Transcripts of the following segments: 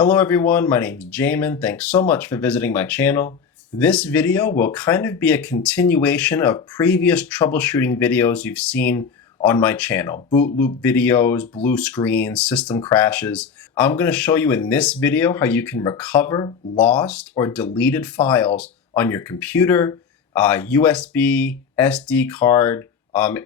Hello everyone, my name is Jamin. Thanks so much for visiting my channel. This video will kind of be a continuation of previous troubleshooting videos you've seen on my channel. Boot loop videos, blue screens, system crashes. I'm going to show you in this video how you can recover lost or deleted files on your computer, USB, SD card,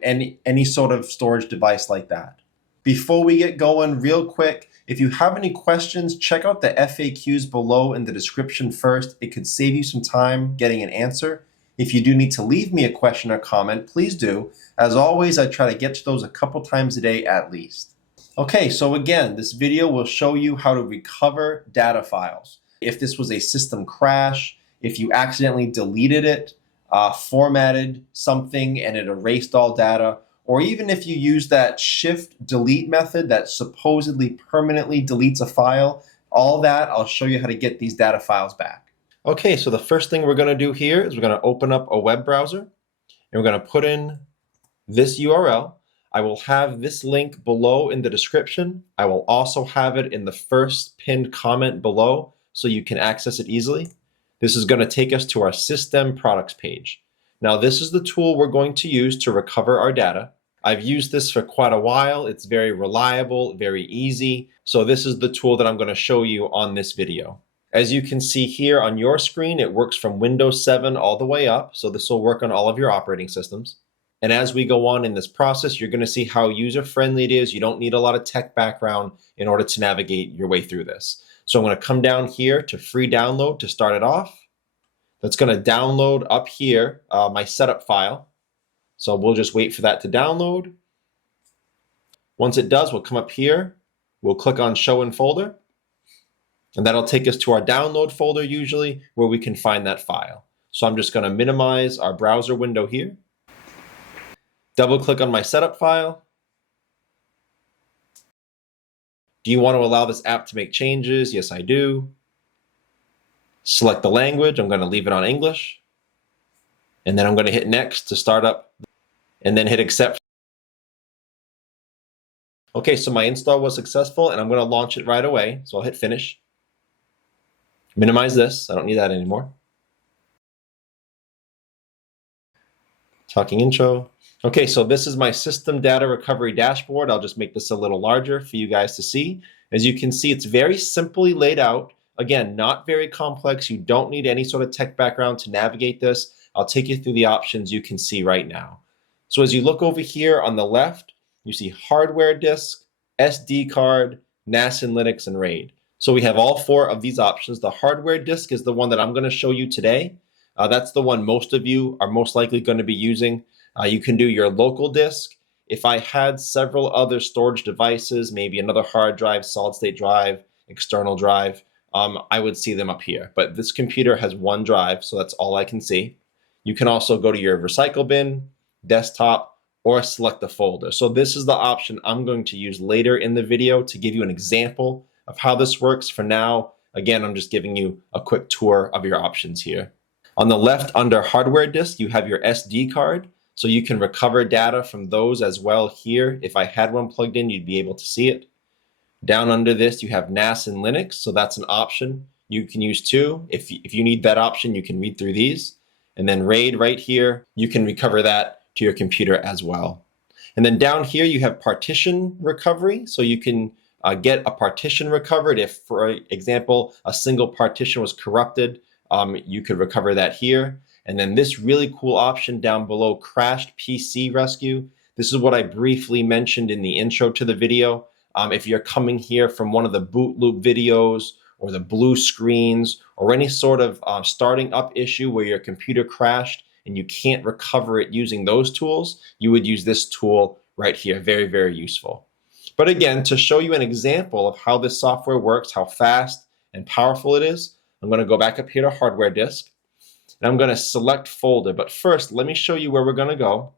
any sort of storage device like that. Before we get going, real quick, if you have any questions, check out the FAQs below in the description first. It could save you some time getting an answer. If you do need to leave me a question or comment, please do. As always, I try to get to those a couple times a day at least. Okay, so again, this video will show you how to recover data files. If this was a system crash, if you accidentally deleted it, formatted something and it erased all data, or even if you use that shift delete method that supposedly permanently deletes a file, all that, I'll show you how to get these data files back. Okay, so the first thing we're going to do here is we're going to open up a web browser and we're going to put in this URL. I will have this link below in the description. I will also have it in the first pinned comment below so you can access it easily. This is going to take us to our Cisdem products page. Now, this is the tool we're going to use to recover our data. I've used this for quite a while. It's very reliable, very easy. So this is the tool that I'm going to show you on this video. As you can see here on your screen, it works from Windows 7 all the way up. So this will work on all of your operating systems. And as we go on in this process, you're going to see how user-friendly it is. You don't need a lot of tech background in order to navigate your way through this. So I'm going to come down here to free download to start it off. That's going to download up here my setup file. So we'll just wait for that to download. Once it does, we'll come up here. We'll click on Show in Folder. And that'll take us to our download folder usually where we can find that file. So I'm just going to minimize our browser window here. Double click on my setup file. Do you want to allow this app to make changes? Yes, I do. Select the language. I'm going to leave it on English. And then I'm going to hit next to start up and then hit accept. Okay, so my install was successful and I'm going to launch it right away. So I'll hit finish. Minimize this. I don't need that anymore. Talking intro. Okay, so this is my Cisdem Data Recovery dashboard. I'll just make this a little larger for you guys to see. As you can see, it's very simply laid out. Again, not very complex. You don't need any sort of tech background to navigate this. I'll take you through the options you can see right now. So as you look over here on the left, you see hardware disk, SD card, NAS and Linux, and RAID. So we have all four of these options. The hardware disk is the one that I'm going to show you today. That's the one most of you are most likely going to be using. You can do your local disk. If I had several other storage devices, maybe another hard drive, solid state drive, external drive, I would see them up here. But this computer has one drive, so that's all I can see. You can also go to your recycle bin, desktop, or select the folder. So this is the option I'm going to use later in the video to give you an example of how this works. For now, again, I'm just giving you a quick tour of your options here. On the left under hardware disk, you have your SD card. So you can recover data from those as well here. If I had one plugged in, you'd be able to see it. Down under this, you have NAS and Linux. So that's an option you can use too. If you need that option, you can read through these. And then RAID right here, you can recover that to your computer as well. And then down here, you have partition recovery. So you can get a partition recovered. If, for example, a single partition was corrupted, you could recover that here. And then this really cool option down below, crashed PC rescue. This is what I briefly mentioned in the intro to the video. If you're coming here from one of the boot loop videos or the blue screens or any sort of starting up issue where your computer crashed and you can't recover it using those tools, you would use this tool right here. Very, very useful. But again, to show you an example of how this software works, how fast and powerful it is, I'm going to go back up here to hardware disk and I'm going to select folder. But first, let me show you where we're going to go.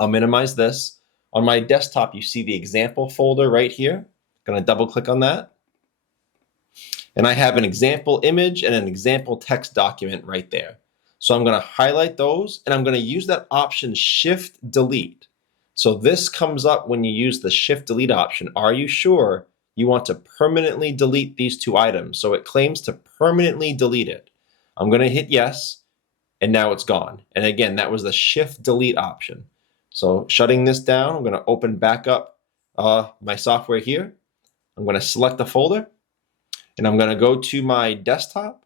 I'll minimize this. On my desktop, you see the example folder right here. I'm going to double click on that. And I have an example image and an example text document right there. So I'm going to highlight those and I'm going to use that option Shift Delete. So this comes up when you use the Shift Delete option. Are you sure you want to permanently delete these two items. So it claims to permanently delete it. I'm going to hit yes, and now it's gone. And again, that was the shift delete option. So shutting this down, I'm going to open back up my software here. I'm going to select the folder, and I'm going to go to my desktop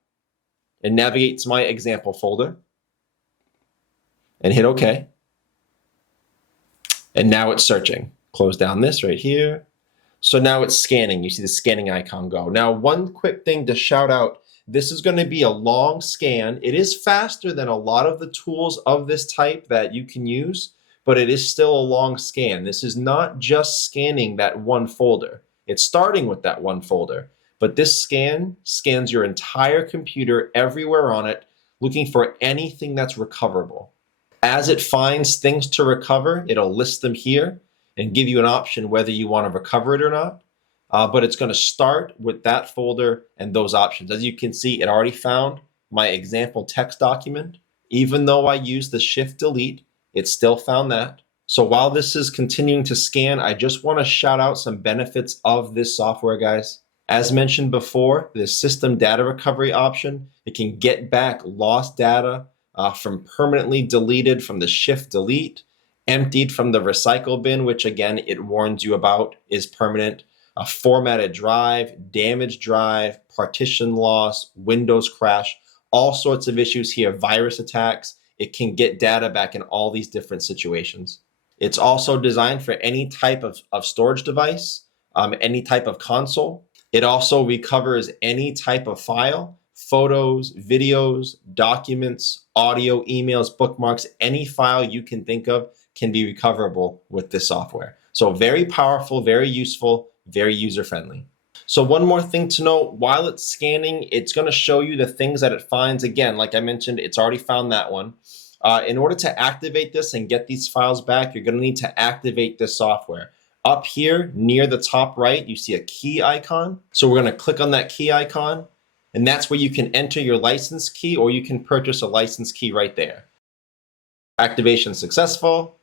and navigate to my example folder and hit OK. And now it's searching. Close down this right here. So now it's scanning. You see the scanning icon go. Now, one quick thing to shout out, this is going to be a long scan. It is faster than a lot of the tools of this type that you can use, but it is still a long scan. This is not just scanning that one folder. It's starting with that one folder, but this scan scans your entire computer everywhere on it, looking for anything that's recoverable. As it finds things to recover, it'll list them here and give you an option whether you want to recover it or not. But it's going to start with that folder and those options. As you can see, it already found my example text document. Even though I used the shift delete, it still found that. So while this is continuing to scan, I just want to shout out some benefits of this software, guys. As mentioned before, the Cisdem Data Recovery option, it can get back lost data from permanently deleted from the shift delete, emptied from the recycle bin, which again, it warns you about is permanent, a formatted drive, damaged drive, partition loss, Windows crash, all sorts of issues here, virus attacks. It can get data back in all these different situations. It's also designed for any type of storage device, any type of console. It also recovers any type of file, photos, videos, documents, audio, emails, bookmarks, any file you can think of can be recoverable with this software. So very powerful, very useful, very user-friendly. So one more thing to note, while it's scanning, it's going to show you the things that it finds. Again, like I mentioned, it's already found that one. In order to activate this and get these files back, you're going to need to activate this software. Up here near the top right, you see a key icon. So we're going to click on that key icon, and that's where you can enter your license key, or you can purchase a license key right there. Activation successful.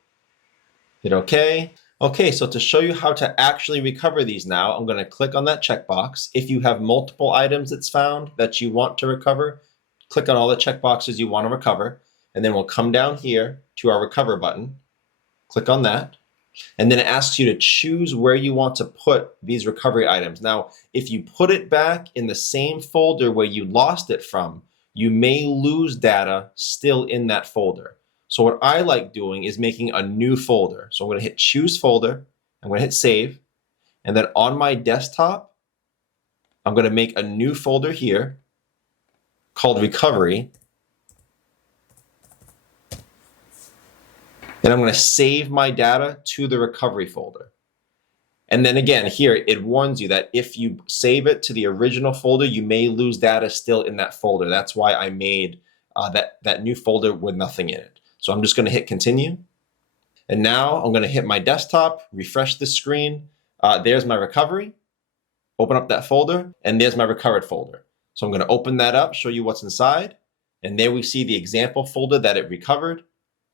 Hit OK. Okay, so to show you how to actually recover these now, I'm going to click on that checkbox. If you have multiple items it's found that you want to recover, click on all the checkboxes you want to recover, and then we'll come down here to our recover button, click on that, and then it asks you to choose where you want to put these recovery items. Now, if you put it back in the same folder where you lost it from, you may lose data still in that folder. So what I like doing is making a new folder. So I'm going to hit choose folder, I'm going to hit save, and then on my desktop, I'm going to make a new folder here called recovery. And I'm going to save my data to the recovery folder. And then again, here it warns you that if you save it to the original folder, you may lose data still in that folder. That's why I made that new folder with nothing in it. So I'm just going to hit continue. And now I'm going to hit my desktop, refresh the screen. There's my recovery. Open up that folder, and there's my recovered folder. So I'm going to open that up, show you what's inside. And there we see the example folder that it recovered.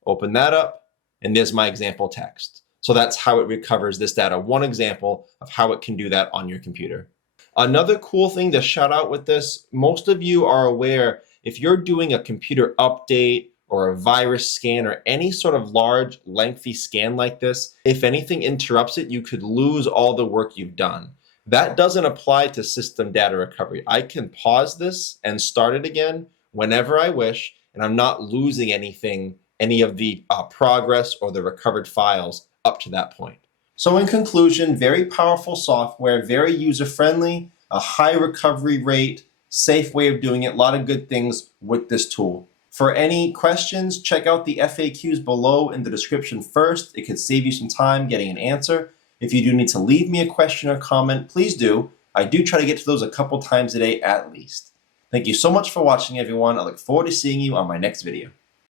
Open that up. And there's my example text. So that's how it recovers this data. One example of how it can do that on your computer. Another cool thing to shout out with this, most of you are aware, if you're doing a computer update or a virus scan or any sort of large, lengthy scan like this, if anything interrupts it, you could lose all the work you've done. That doesn't apply to Cisdem Data Recovery. I can pause this and start it again whenever I wish, and I'm not losing anything, any of the progress or the recovered files up to that point. So in conclusion, very powerful software, very user-friendly, a high recovery rate, safe way of doing it, a lot of good things with this tool. For any questions, check out the FAQs below in the description first. It could save you some time getting an answer. If you do need to leave me a question or comment, please do. I do try to get to those a couple times a day at least. Thank you so much for watching, everyone. I look forward to seeing you on my next video.